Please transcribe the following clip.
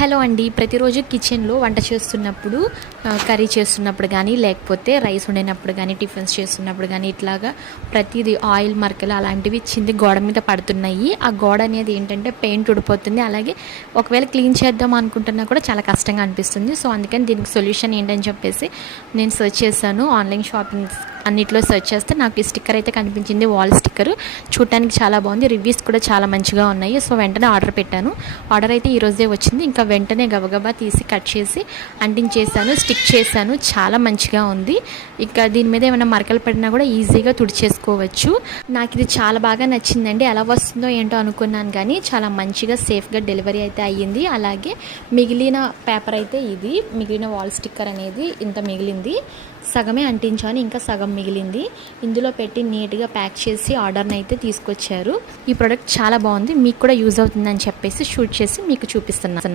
Hello అండి. ప్రతిరోజు కిచెన్లో వంట చేస్తున్నప్పుడు కర్రీ చేస్తున్నప్పుడు కానీ లేకపోతే రైస్ వండినప్పుడు కానీ టిఫిన్స్ చేస్తున్నప్పుడు కానీ ఇట్లాగా ప్రతిదీ ఆయిల్ మరకలు అలాంటివి చింది గోడ మీద పడుతున్నాయి. ఆ గోడ అనేది ఏంటంటే పెయింట్ ఊడిపోతుంది. అలాగే ఒకవేళ క్లీన్ చేద్దాం అనుకుంటున్నా కూడా చాలా కష్టంగా అనిపిస్తుంది. సో అందుకని దీనికి సొల్యూషన్ ఏంటని చెప్పేసి నేను సెర్చ్ చేశాను. ఆన్లైన్ షాపింగ్ అన్నిట్లో సెర్చ్ చేస్తే నాకు ఈ స్టిక్కర్ అయితే కనిపించింది. వాల్ స్టిక్కర్ చూడటానికి చాలా బాగుంది. రివ్యూస్ కూడా చాలా మంచిగా ఉన్నాయి. సో వెంటనే ఆర్డర్ పెట్టాను. ఆర్డర్ అయితే ఈరోజే వచ్చింది. ఇంకా వెంటనే గబగబా తీసి కట్ చేసి అంటించేసాను, స్టిక్ చేశాను. చాలా మంచిగా ఉంది. ఇక దీని మీద ఏమైనా మరకలు పడినా కూడా ఈజీగా తుడిచేసుకోవచ్చు. నాకు ఇది చాలా బాగా నచ్చిందండి. ఎలా వస్తుందో ఏంటో అనుకున్నాను కానీ చాలా మంచిగా సేఫ్గా డెలివరీ అయితే అయ్యింది. అలాగే మిగిలిన పేపర్ అయితే ఇది మిగిలిన వాల్ స్టిక్కర్ అనేది ఇంత మిగిలింది. సగమే అంటించాను, ఇంకా సగం మిగిలింది. ఇందులో పెట్టి నీట్గా ప్యాక్ చేసి ఆర్డర్ని అయితే తీసుకొచ్చారు. ఈ ప్రోడక్ట్ చాలా బాగుంది. మీకు కూడా యూజ్ అవుతుందని చెప్పేసి షూట్ చేసి మీకు చూపిస్తున్నాను.